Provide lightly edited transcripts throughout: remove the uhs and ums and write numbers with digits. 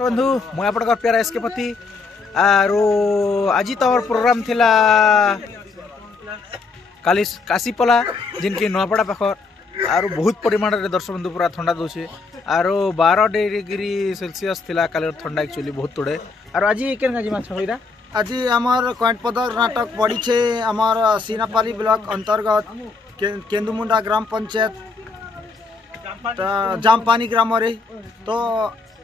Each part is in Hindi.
बंधु मुझे आप प्यारा एस के पति आरो आज तो और प्रोग्राम थिला काली काशीपला जिनकी नुआपड़ा पाखर आरो बहुत परिमाण रे दर्शक बंधु पूरा ठंडा दूचे आरो 12 डिग्री सेल्सियस थिला काली ठंडा एक्चुअली बहुत तोड़े आरो आज केन गाजी माछ होइरा आज आमर कॉइटपदर नाटक पड़ी छे आमर सीनापाली ब्लॉक अंतर्गत केंदुमुंडा ग्राम पंचायत जामपानी ग्राम रे तो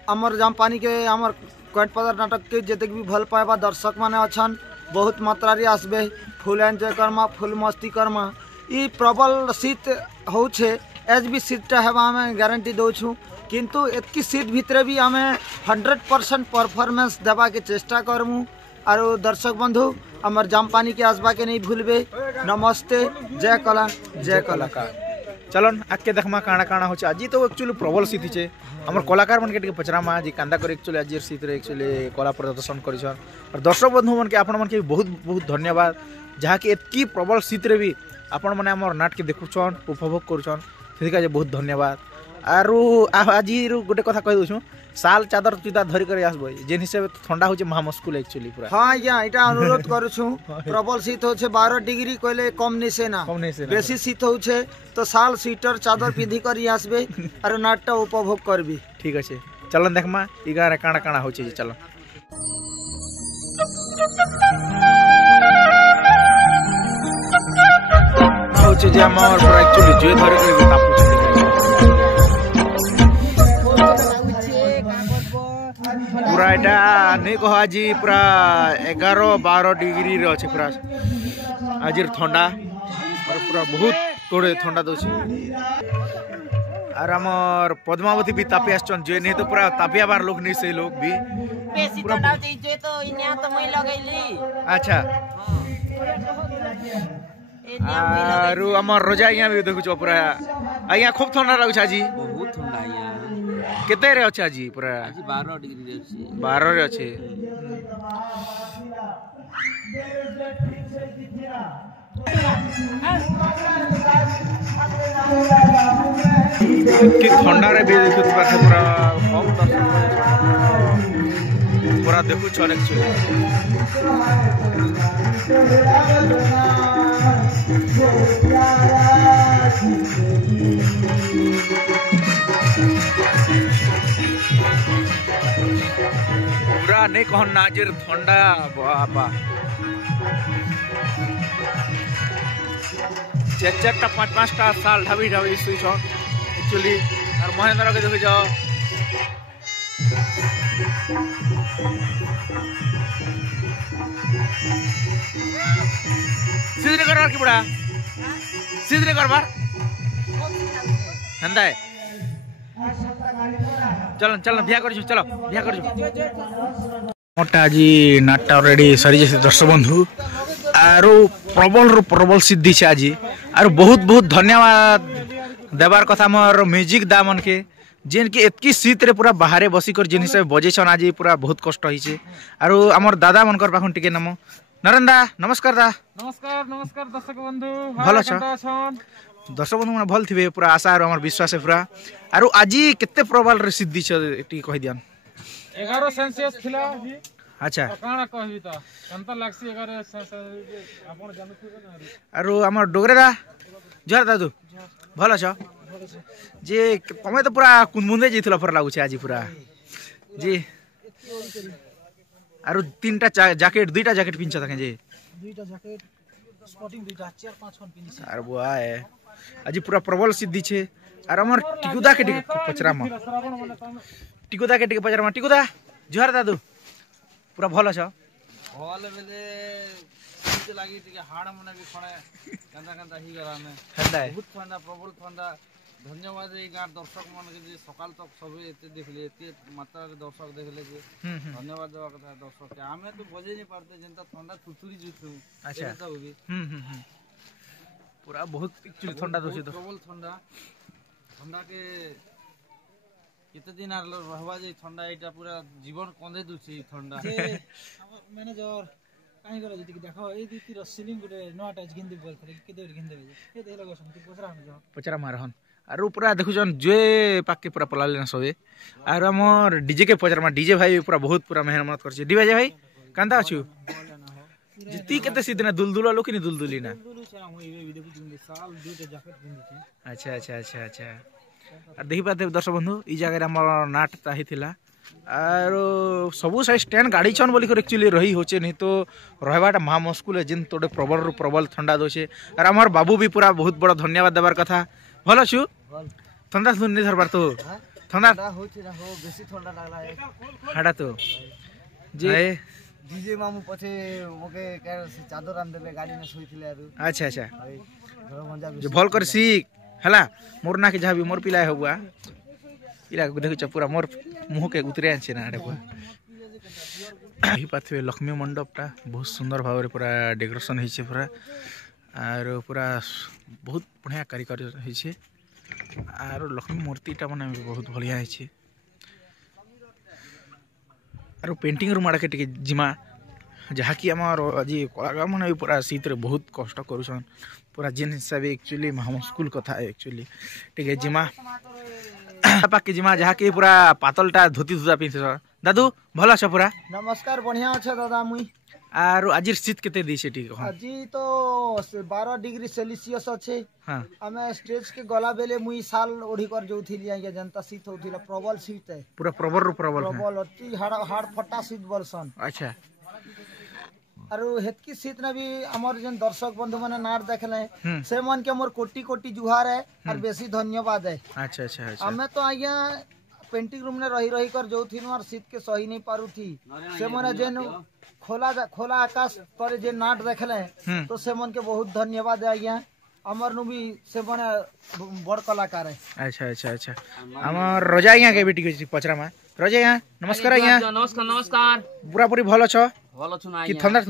आमर जामपानी के आमर कॉइटपदर नाटक के जते भी भल पाएबा दर्शक माने अछन बहुत मात्रा रे आसबे फुल एंजॉय करमा फुल मस्ती करमा ई प्रबल शीत होछे एज भी शीत हेबा हमें गारंटी दउछु किंतु एतकी शीत भितरे भी हमें 100% परफॉर्मेंस देबा के चेष्टा करमु आरो दर्शक बंधु हमर जामपानी के आसबा के नहीं भूलबे। नमस्ते जय कला जय कलाकार चलन आके देखमा काଣା काଣା होचे आज तो एक्चुअली प्रबल शीत छे हमर कलाकार मन के टिके पचरामा जी कांदा कर एक्चुअली आज शीत रे एक्चुअली कला प्रदर्शन करिछन और दर्शक बंधु मन के आपण मन के बहुत बहुत धन्यवाद जहा कि एतकी प्रबल शीत रे भी आपण माने हमर नाट के देखुछन उपभोग करूछन सेका जे बहुत धन्यवाद आरो आज गोटे कथा कहि दोछु साल चादर चुदा धरि कर आसबो जेन हिसाब ठंडा होचे महा मुश्किल एक्चुअली पूरा हां या एटा अनुरोध करूछु प्रबल शीत होचे 12 डिग्री कहले कम निसे ना बेसी शीत होचे तो साल स्वेटर चादर पिंधी कर आसबे आरो नाटटा उपभोग करबी ठीक अछि चलन देखमा ई गारे काଣା काଣା होचे जे चलन होचे जे हमर पूरा एक्चुअली जे धरि कर तापु पूरा एटा नहीं कह आज पूरा 11-12 डिग्री रे अच्छे पूरा आज ठंडा और पूरा बहुत तोड़े ठंडा दो और हमर पद्मावती भी तापी आछन जे नहीं तो पूरा तापिया बार लोग नहीं से लोग भी बेसी ठंडा जे तो इन्या तो मैं लगैली अच्छा आरो हमर रोजा यहाँ भी देखु पूरा यहाँ खूब ठंडा लागु छ जी बहुत ठंडा यहाँ केते रे अछि आज पूरा आज 12 डिग्री रे अछि 12 रे अछि कि ठंडा रे भी देखु पाथे पूरा कम दर्शक पूरा देखु छ पूरा नहीं कहन नाजिर ठंडा बाबा चार 5-5 साल ढाबी ढाबी सुई छन एक्चुअली और महेंद्र के देखो जाओ सीधे करबार की बड़ा सीधे करबार हंदा है चलन चलन बिया कर चलो बिया कर मोटा जी नाटक ऑलरेडी सरी जैसे दर्शक बंधु आरो प्रबल सिद्धि छे आज आरो बहुत बहुत धन्यवाद देवार कथा मोर म्यूजिक दा मन के जेन के एतकी शीत रे पूरा बाहर बसी कर जिन हिसाब बजे छन आज पूरा बहुत कष्ट होई छे आरो हमर दादा मनकर पाखन टिके नमो नरेंदा नमस्कार दा नमस्कार नमस्कार दर्शक बंधु भलो छ दर्शक बंधु मन भल थिबे पूरा आशा और हमर विश्वास है पूरा आरो आज केते प्रबल रे सिद्धि छ एटी कहि दियन 11 सेल्सियस थिला जी अच्छा काना कहबी त कंता लागसी 11 सेल्सियस आपण जानथुबे ना आरो हमर डोगरे दा जर दादू भलो छ जे तमे तो पूरा कुनमुंदे जइथिला फर लागु छे आज पूरा जी आरो तीनटा जैकेट दुईटा जैकेट पिनछ तके जे दुईटा जैकेट स्पोर्टिंग दुईटा 4-5 खन पिनछ आरो बुआ है आज पूरा प्रबल सिद्धि छे आर हमर टिकुदा के पचरा म टिकुदा के पचरा म टिकुदा जोहार दादू पूरा भलो छ हॉल बेले सीट लागी टिके हाड़ मने भी खणे कंदा कंदा ही गरा में ठंडा है बहुत ठंडा प्रबल ठंडा धन्यवाद ए गार दर्शक मन के जे सकाल तक सबे एते देखले एते मात्रा रे दर्शक देखले जे धन्यवाद देवा कथा दर्शक के हमें तो बजे नहीं पारते जनता ठंडा थुथुरी जुथु अच्छा तो होगी पूरा बहुत एक्चुअली ठंडा दोसी तो प्रबल ठंडा ठंडा के कितने दिन आर रहबा जे ठंडा एटा पूरा जीवन कंदे दुछि ठंडा मैनेजर काहे गला जति देखो ए दीती रसिलिंग गुटे नो अटैच गिंदी बोल करे के देर गिंदे ए देला गसन तू पचरा मार रहन आरो पूरा देखुछन जे पाके पूरा पलाले ना सबे आरो हमर डीजे के पचरमा डीजे भाई पूरा बहुत पूरा मेहनत करछे डीजे भाई कांदा अछु जिती केते सीधना दुलदुला लोकिनी दुलदुली ना अच्छा अच्छा अच्छा अच्छा आर देखि पाते दर्शक बंधु ई जगह रे हमर नाट ताही थिला आरो सबु साइ स्टैंड गाड़ी छन बोली कर एक्चुअली रही होचे नहीं तो रहबाटा महा मुश्किल है जिन तोडे प्रबल रु प्रबल ठंडा दोछे आर हमर बाबू भी पूरा बहुत बड़ा धन्यवाद देबार कथा भलो छु ठंडा सुन नहीं धरबार तो ठंडा होची ना हो बेसी ठंडा लागला है हाडा तो जे डीजे मामू पछे ओके के चादर आन देले गाड़ी में सोइथिले आरो अच्छा अच्छा घर मजा जो भल कर सीख हला मोर ना के जहाँ भी मोर पिलाय होबा इला देखु पूरा मोर मुह के उतरे आछे ना आडे ही पाथे लक्ष्मी मंडपटा बहुत सुंदर भाव रे पूरा डेकोरेशन हिचे पूरा आर पूरा बहुत बढ़िया कारीगर हिचे आर लक्ष्मी मूर्तिटा माने बहुत बढ़िया हिचे आर पेंटिंग रूम आड़े के टिके जिमा जहाँ कि आमर आज कलाकार मैंने पूरा शीत रे बहुत कष्ट करुछन पूरा जिन हिसाब एक्चुअली हम स्कूल कथा एक्चुअली टिके जिमा पाके जिमा जहाँ कि पूरा पातलटा धोती धुता पिंथे दादू भल छ पूरा नमस्कार बढ़िया अच्छा दादा मुई आर आज शीत केते दी से ठीक आज तो 12 डिग्री सेल्सियस अच्छे हां हमें स्टेज के गला बेले मुई साल ओढ़ी कर जोथिली आगे जनता शीत होथिला प्रबल शीत है पूरा प्रबल प्रबल अति हाड़ फटा शीत बरसन अच्छा आरो हेतकी शीत ने भी हमर जन दर्शक बंधु माने नाट देखले से मन के मोर कोटि कोटि जुहार है और बेसी धन्यवाद है अच्छा अच्छा अच्छा हमें तो आज्ञा पेंटिंग रूम ने रही रही कर जोथिन और शीत के सही नहीं पारू थी से मन जेन खोला आकाश पर जे नाट देखले तो से मन के बहुत धन्यवाद है आज्ञा हमर नु भी से बने बड़ कलाकार है अच्छा अच्छा अच्छा हमर रोजा आज्ञा के बेटी के पचरा मा रोजा आज्ञा नमस्कार आज्ञा नमस्कार नमस्कार पूरा पूरी भलो छ भलो छु ना कि ठंडा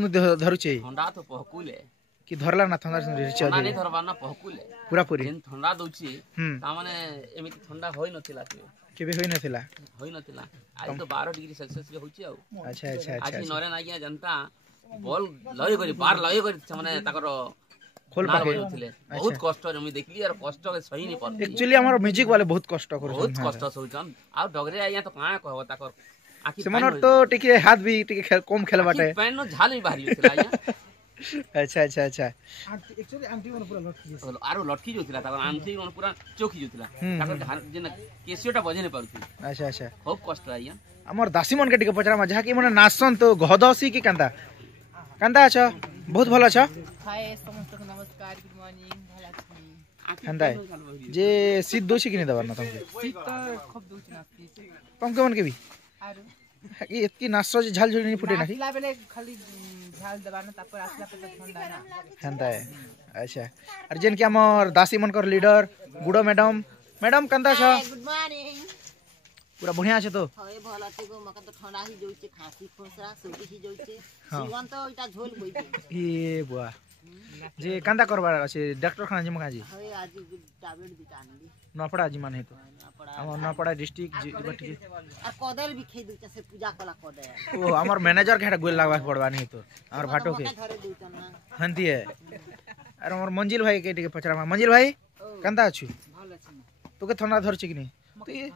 धरुचे ठंडा तो पहकुले कि धरला ना ठंडा धरुचे ठंडा नहीं धरबा ना पहकुले पूरा पूरी जेन ठंडा दउची ता माने एमिति ठंडा होई नथिला केबे होई नथिला आज तो 12 डिग्री सेल्सियस ले होची आउ अच्छा अच्छा अच्छा आज नरे ना गया जनता बॉल लय करी बार लय करी माने ताकर खोल पाके बहुत कष्ट रे मैं देखली यार कष्ट के सही नहीं पर एक्चुअली हमर म्यूजिक वाले बहुत कष्ट करू बहुत कष्ट सोचन आ डगरे आया तो काया कहबो ताकर आखि सेमनर तो टिके हाथ भी टिके कम खेल बाटे पैन नो झाल भी बाहरी होतिला या अच्छा अच्छा अच्छा एक्चुअली आंटी मन पूरा लटकी आरो लटकी जोतिला ताकर आंटी मन पूरा चोखी जोतिला ताकर जेना केसियोटा बजे नहीं पारुथि अच्छा अच्छा खूब कष्ट आया हमर दासी मन के टिके पचरा मा जहा कि मन नाचसन तो घदसी की कांदा कांदा अच्छा बहुत भलो अच्छा हाय समस्त को नमस्कार गुड मॉर्निंग भला छी कांदा जे शीत दोशी कि नहीं दबार ना तुमके शीत तो खूब दोछ ना तुमके मन के भी आरो कि इतकी नाचो जे झाल झुल नहीं फुटे ना कि आसला बेले खाली झाल दबाना तापर आसला पे तो ठंडा ना कांदा है अच्छा और जेन के हमर दासी मन कर लीडर गुडो मैडम मैडम कांदा छ गुड मॉर्निंग पूरा बढ़िया छै तो होय भला ते गो मका तो ठंडा ही जोइचे खांसी खोसरा सुगी ही जोइचे जीवन तो इटा झोल बोइचे ए बुआ जे कांदा करबार अछि डॉक्टर खाना जी मका जी होय आज टैबलेट दिटानली नपड़ा जी मान है तो हमर नपड़ा डिस्ट्रिक्ट जी बटके आ कदल भी खे दुचा से पूजा कला कदे ओ हमर मैनेजर के गोल लागबा पड़बा नहीं तो हमर भाटो के घरे दुचन ना हंती है अरे हमर मंजिल भाई के टिके पचरा मंजिल भाई कांदा अछि भल छी तोके ठंडा धरछि कि नहीं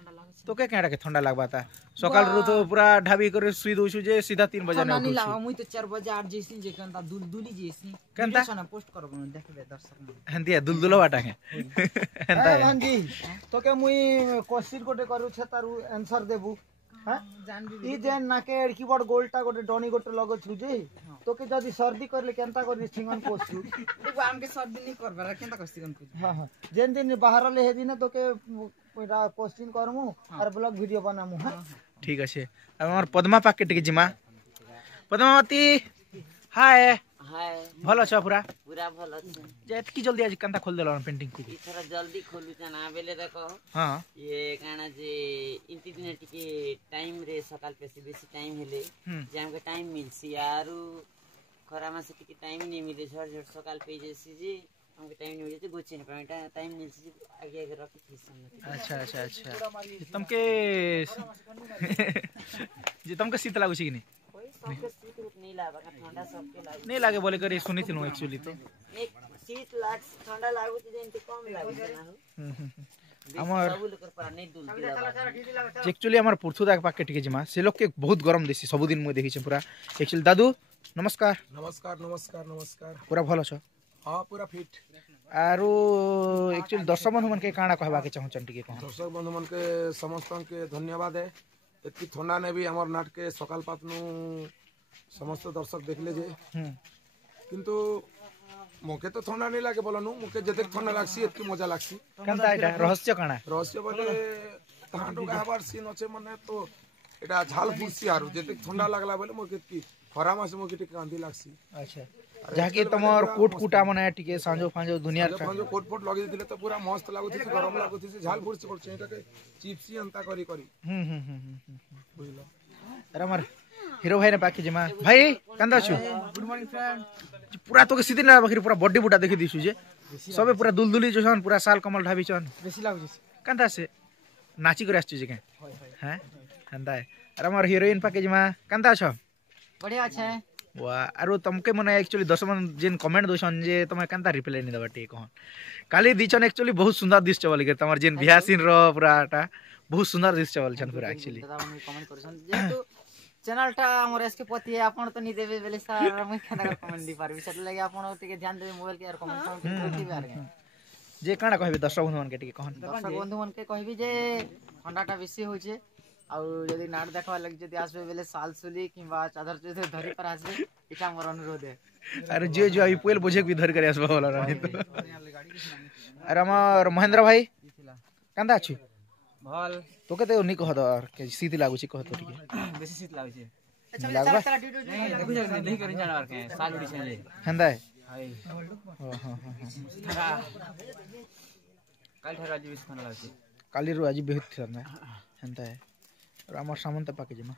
तो के केड़ा के ठंडा लागबा ता सकाल रु तो पूरा ढाबी करे सुई दोछु जे सीधा 3 बजे ना ना नहीं लावा मुई तो 4 बजे 8 जैसी जे कंता दुलदुली जैसी कंता? सना पोस्ट करबो देखबे दर्शक में हंती है दुलदुलो बाटा के हंता है भांजी तो के मुई क्वेश्चन गोटे करू छ तारु आंसर देबू हां जान भी ई जेन नाके एडकी बड गोलटा गोटे डनी गोटे लगो छु जे तो के जदी सर्दी करले केनता करी सिंगन पोछु देखो हमके सर्दी नहीं करबा केनता कस्ती कन कुछ हां हां जेन दिन बाहर ले हे दिन तो के क्वेश्चन करमु और ब्लॉग वीडियो बनामु हां ठीक अछि अब हमर पद्मा पाके टिके जिमा पद्मावती हाय हाय भलो छ पूरा पूरा भलो छ जे एतकी जल्दी आज कांदा खोल देलो पेंटिंग को ई थोड़ा जल्दी खोलु छ ना बेले देखो हां ये काना जे इंति दिन टिके टाइम रे सकाल पे से बेसी टाइम हेले जे हमके टाइम मिलसी आरु खरा मासे टिके टाइम नहीं मिले झट झट सकाल पे जैसी जी हमके टाइम नहीं मिले गोचे नहीं पाए टाइम मिलसी आगे आगे रखी थी सब अच्छा अच्छा अच्छा तुमके जे तुमके शीत लागु छी कि नहीं कोई सबके शीत रूप नहीं लागा ठंडा सबके लागे नहीं लागे बोले करी सुनी थी एक्चुअली तो एक शीत लाग ठंडा लागु त जेंति कम लागु ना हो हमर सब लोग पर नहीं दूल दिला एक्चुअली हमार पुरथुदा के पाके टिके जिमा से लोग के बहुत गरम देसी सब दिन मुई देखि छ पूरा एक्चुअली दादू नमस्कार नमस्कार नमस्कार नमस्कार पूरा भलो छ हाँ पूरा फिट आरो एक्चुअली दर्शक बंधु मन के काना कहबा के चाहू चंटी के कह दर्शक बंधु मन के समस्त के धन्यवाद है इतनी ठंडा ने भी हमार नाट के सकाल पातनु समस्त दर्शक देखले जे किंतु मोके तो ठंडा नहीं लागे बोलनु मोके जते ठंडा लागसी इतनी मजा लागसी कंता एटा रहस्य काना रहस्य बोले तांडो गाबार सीन अच्छे मने तो एटा झाल फुसी आरो जते ठंडा लागला बोले मोके की खरा मास मोके टिके कांदी लागसी अच्छा जाके तमर कोट कुटा मने टिके सांजो फांजो दुनिया जो कोट फोट लगे दिले तो पूरा मस्त लागुथि गरम लागुथि झाल फुसी पड़छ एटा के चिप्सी अंता करी करी बुझलो अरे हमर हीरो भाई ने बाकी जमा भाई कंदा छु गुड मॉर्निंग फ्रेंड पूरा तो के सीधी ना बखरी पूरा बॉडी बुटा देखि दिसु जे सबे पूरा दुलदुली जोसन पूरा साल कमल ढाबी छन बेसी लागु छी कंदा से नाची करे आछछु जे के हैं कंदा है अरे हमर हीरोइन पाके जमा कंदा छ बढ़िया छे वाह आरो तुमके मने एक्चुअली 10 मन जेन कमेंट दोसन जे तमे कंता रिप्लाई नि दबा टे कहन काली दिचन एक्चुअली बहुत सुंदर दिस चवल के तमर जेन बियाह सीन रो पूराटा बहुत सुंदर दिस चवल छन पूरा एक्चुअली दादा मने कमेंट करछन जेतु चैनलटा हमर एसके पति है आपण तो नि देबे बेले सर हम केना कमेंट दी पारबी सेट लागि आपण टिके ध्यान देबे मोबाइल के यार कमेंट करती बार के जे काना कहबे दर्शक बंधु मन के टिके कहन दर्शक बंधु मन के कहबी जे ठंडाटा बेसी होय छे आ यदि नाट देखवा लगी जदि आसबे बेले साल सुली किबा चादर चुदर धरी पर आसबे इटा मोर अनुरोध है अरे जे जो अभी पोल बोझे भी धर करे आसबा वाला नहीं तो अरे हमर महेंद्र भाई कंदा छु भल तो कते नि कह द के सीधी लागु छी कह तो टिके बेसी शीत लागै छे लागबा देखु जे नहीं करि जानवर के साल उड़ी छे हंदा है हाय हां काल ठरा जी बिस खाना लागै काली रो आज बहुत थरना हंदा है और हमर सामंत पाके जमा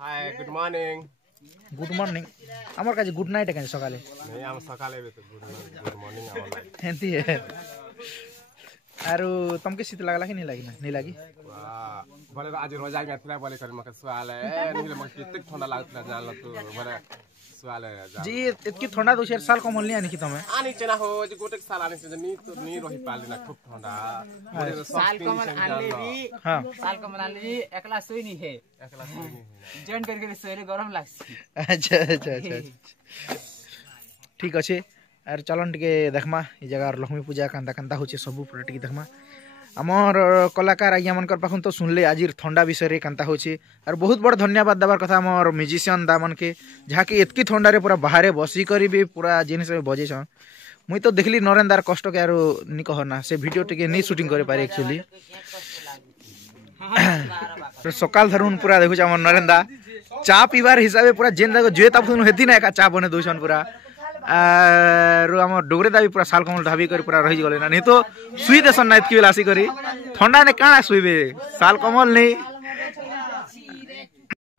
hi good morning good morning हमर काजे गुड नाइट काजे सकाले नहीं हम सकाले भी तो गुड मॉर्निंग आवला हेंती है आरो तुमके शीत लागला कि नहीं लागी ना नहीं लागी वाह बोले आज रोजा में इतना बोले कर मके सवाल है नहीं मके कितने ठंडा लागत जान तो बोले सवाल है जी इतकी ठंडा 2 साल कमल नहीं आनी कि तमे आनी चना हो जे गोटे साल आनी से नी तो नी रही पाली ना खूब ठंडा साल कमल आले भी हां साल कमल आले भी एकला सोई नहीं है एकला सोई नहीं जॉइन करके सोइले गरम लागसी अच्छा अच्छा अच्छा ठीक अच्छे आर चलन टिके देखमा ई जगह लक्ष्मी पूजा कांदा कांदा होचे सब पूरा टिके देखमा हमर कलाकार आज्ञा मनकर पाखन तो सुनले आज ठंडा विषय रे कांता होचे और बहुत बड़ धन्यवाद देवार कथा हमर म्यूजिशियन दामन के जहाँ कि एतकी ठंडा रे पूरा बाहर बसी करी भी पूरा जिनिस बजे छन मुई तो देखली नरेंद्र कष्ट के आरो नि कहना से वीडियो टिके नहीं शूटिंग करे पारे एक्चुअली सकाल धरुन पूरा देखु हमर नरेंद्र चा पीबार हिसाबे पूरा जेन जागो जे तापुन हेती ना का चा बने दोछन पूरा आरो हमर डोगरे दाबी पूरा साल कमल ढाबी कर पूरा रही गले ना नहीं तो सुई देसन ना इतकी बेलासी करी ठंडा ने काना सुईबे साल कमल नहीं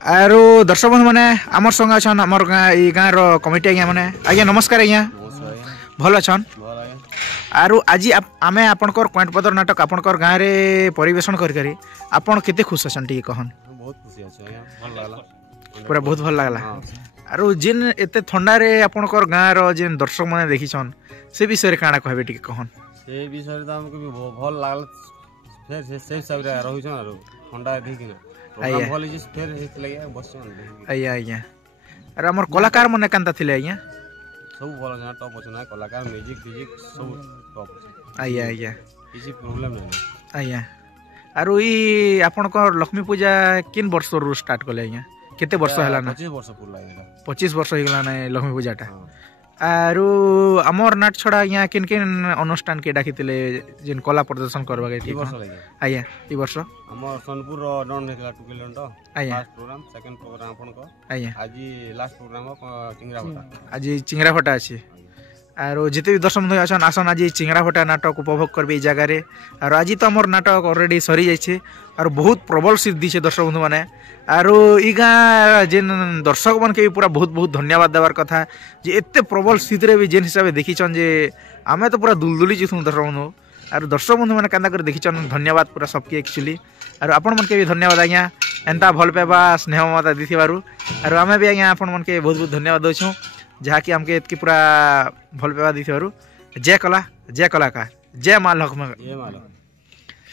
आरो दर्शक बंधु माने हमर संग अछन हमर ई गां रो कमिटी आज्ञा माने आज्ञा नमस्कार आज्ञा भल अछन आरो आज आमे आपनकर क्वांट पदर नाटक आपनकर गां रे परिवेशन करि करी आपन केते खुश अछन टी कहन बहुत खुशी আছে भल लागला पूरा बहुत भल लागला आरो जेन एते ठंडा रे आपनकर गां रो जेन दर्शक माने देखि छन से विषय रे काना कहबे टी कहन से विषय रे हमको भी भल लागला फिर से सब रे रहु छन आरो ठंडा देखि ना प्रोग्राम भल जे फिर हेत लगे बस आया आया अरे हमर कलाकार माने कांता थिले आया सब भल छन टॉप छन कलाकार म्यूजिक सब टॉप आया आया किसी प्रॉब्लम नहीं आया आरो ई आपनकर लक्ष्मी पूजा किन वर्ष रो स्टार्ट करले आया केते वर्ष हला ना 25 वर्ष पूरा लागला 25 वर्ष हो गला ना लक्ष्मी पूजाटा आरो हमर नाट छड़ा यहाँ किन किन अनुष्ठान के डाकितिले जेन कला प्रदर्शन करबा के ठीक आया ई वर्ष हमर सोनपुर रो डन हेला टुकेलन तो आया फर्स्ट प्रोग्राम सेकंड प्रोग्राम आपन को आया आज लास्ट प्रोग्राम चिंगरा भटा आज चिंगरा भटा अछि आरो जिते भी दर्शक बंधु अछन आसन आज चिंगरा भटा नाटक उपभोग करबे ई जगह रे आरो आज तो हमर नाटक ऑलरेडी सरी जाय छे और बहुत प्रबल सिद्धि छे दर्शक बंधु माने आरो ई गां जेन दर्शक मन के पूरा बहुत बहुत धन्यवाद देवार कथा जे एते प्रबल स्थिति रे भी जेन हिसाब देखि छन जे आमे तो पूरा दुलदुली जिसु दर्शक बंधु आरो दर्शक बंधु माने कांदा कर देखि छन धन्यवाद पूरा सबके एक्चुअली आरो आपन मन के भी धन्यवाद आज्ञा एंता भल पेबा स्नेह ममता दिथिबारु आरो आमे भी आज्ञा आपन मन के बहुत बहुत धन्यवाद दोछु जहाँ कि हमके इतकी पूरा भल पेबा दिथिबारु जय कला जय कलाकार जय मां लक्ष्मी जय मां